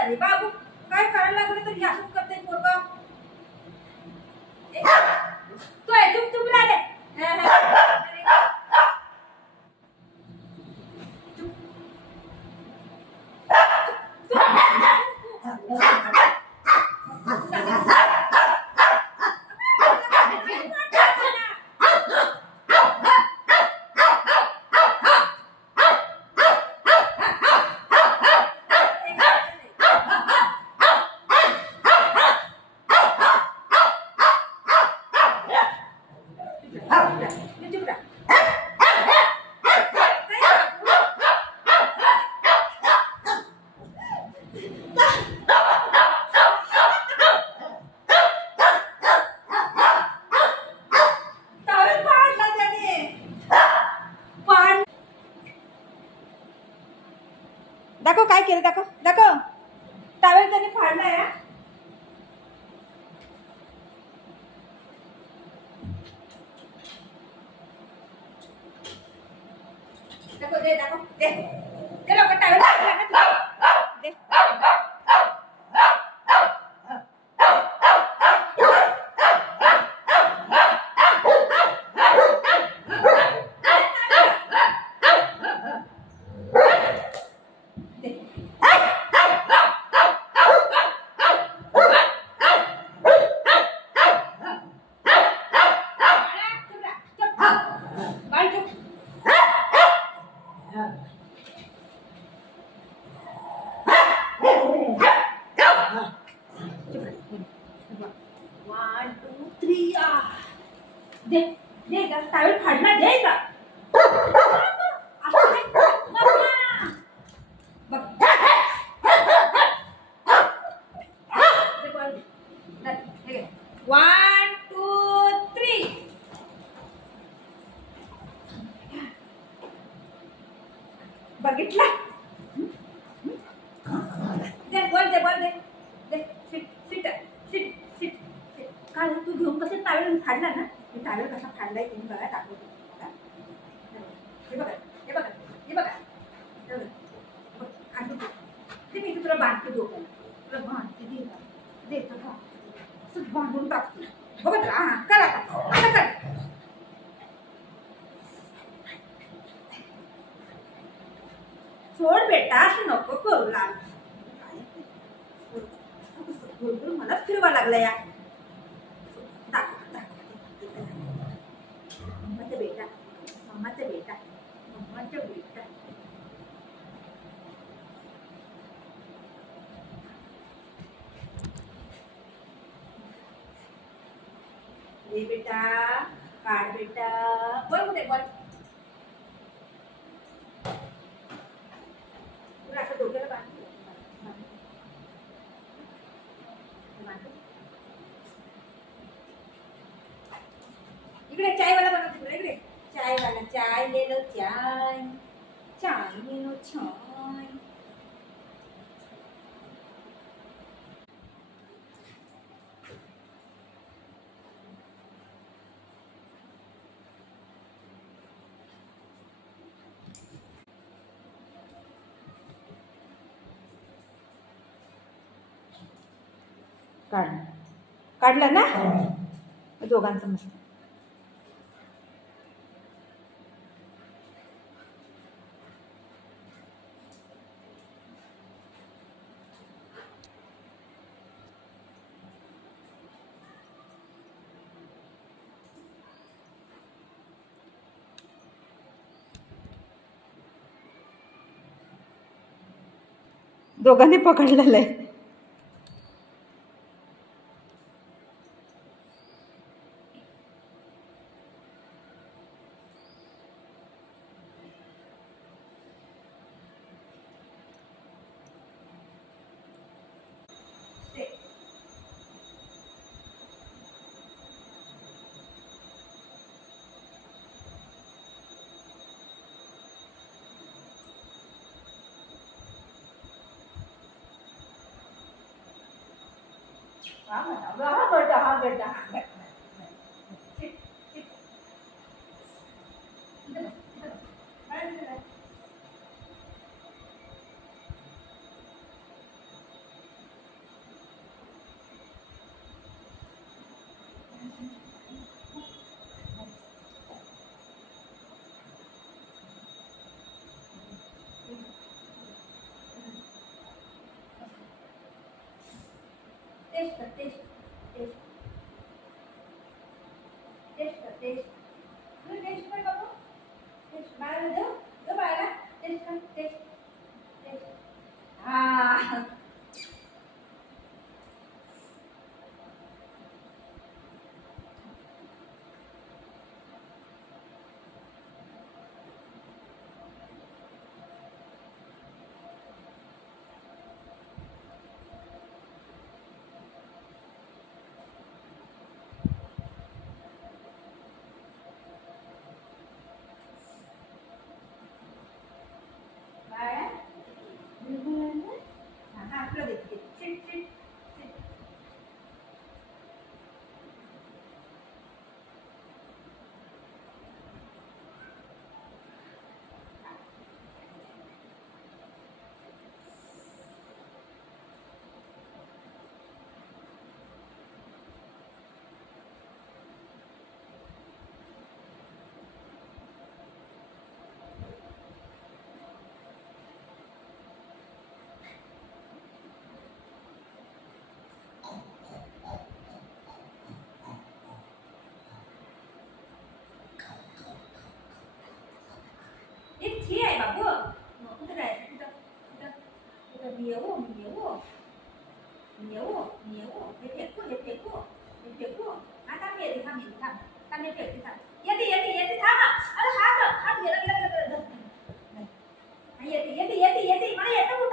अरे बाबू काय करायला लागलं तर ह्या असंच करते पोरगा. तू आहे चुप चुप राहा रे. दाखव काय केलं, दाखव दाखव. टावेल त्याने फाडलाय. दाखव दे, दाखव दे. ते लोक टावेल फाडलाय ना दे. One, two, three. दे दे टावेल फाडला दे का. One, two, three. बघितलं. दे बोल दे बोल दे दे. Sit sit sit sit. काल तू घेऊन कसं टावेल फाडला ना. मी टावेल कसा फाडलाय तुम्ही बघा. दाखवतो तुम्हाला. हे बघा हे बघा हे बघा. ते मी तुला बांधते डोक्याला. तुला बांधते दे का दे तर का असं बांधून टाकते. बघत राहा. करा आता कर. सोड बेटा असं नको करू लाग. मला फिरवा लागला या. मम्माचा बेटा मम्माचा बेटा मम्माचा बेटा. ये बेटा काढ बेटा. बोल कुठे बोल. तुला असं डोक्याला बांध. इकडे चायवाला बनवते तुला. इकडे चायवाला. चाय ले लो चाय. चाय ले लो चाय. काढलं ना दोघांचं मस्त. दोघांनी पकडलेलं आहे. कर टेस्ट टेस्ट टेस्ट कर टेस्ट तू टेस्ट कर बाबू टेस्ट बाळाला देऊ देऊ बाळाला टेस्ट कर टेस्ट टेस्ट हा बाळा हा तुला देते सिट सिट सिट एक छी आहे बाबू कुठं जायचं कुठं कुठं कुठं येऊ येऊ येऊ येऊ हे फेकू आता मी येते थांब मी फेकते थांब येते थांब अरे हात गेला येते मला येतं